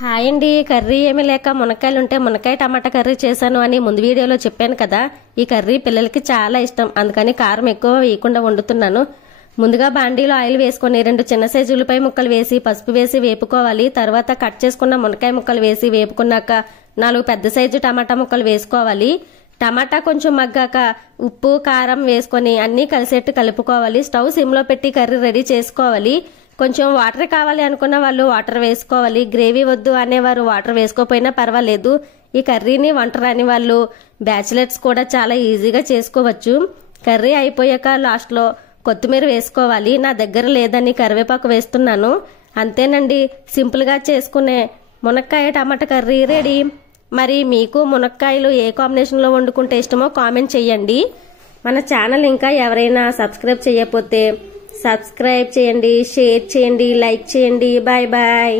Hi అండి. Curry ఏమీ లేక మునక్కాయలు ఉంటే మునక్కాయ టమాటా కర్రీ చేశాను అని ముందు వీడియోలో చెప్పాను కదా. ఈ కర్రీ పిల్లలకి చాలా ఇష్టం, అందుకని కారం ఎక్కువ వేయకుండా వండుతున్నాను. ముందుగా బాండీలో ఆయిల్ వేసుకొని 2 చిన్న సైజు ఉల్లిపాయ ముక్కలు వేసి పసుపు వేసి వేపుకోవాలి. తర్వాత కట్ చేసుకున్న మునక్కాయ ముక్కలు వేసి వేపుకున్నాక 4 పెద్ద సైజు టమాటా ముక్కలు వేసుకోవాలి. టమాటా కొంచెం మగ్గాక ఉప్పు కారం వేసుకొని అన్నీ కలిసేట్టు కలుపుకోవాలి. స్టవ్ సిమ్లో పెట్టి కర్రీ రెడీ చేసుకోవాలి. కొంచెం వాటర్ కావాలి అనుకున్న వాళ్ళు వాటర్ వేసుకోవాలి. గ్రేవీ వద్దు అనేవారు వాటర్ వేసుకోకపోయినా పర్వాలేదు. ఈ కర్రీని వంట రాని వాళ్ళు బ్యాచిలర్స్ కూడా చాలా ఈజీగా చేసుకోవచ్చు. కర్రీ అయిపోయాక లాస్ట్లో కొత్తిమీర వేసుకోవాలి. నా దగ్గర లేదని కరివేపాకు వేస్తున్నాను. అంతేనండి, సింపుల్గా చేసుకునే మునక్కాయ టమాటా కర్రీ రెడీ. మరి మీకు మునక్కాయలు ఏ కాంబినేషన్లో వండుకుంటే ఇష్టమో కామెంట్ చేయండి. మన ఛానల్ ఇంకా ఎవరైనా సబ్స్క్రైబ్ చేయకపోతే సబ్స్క్రైబ్ చేయండి, షేర్ చేయండి, లైక్ చేయండి. Bye bye.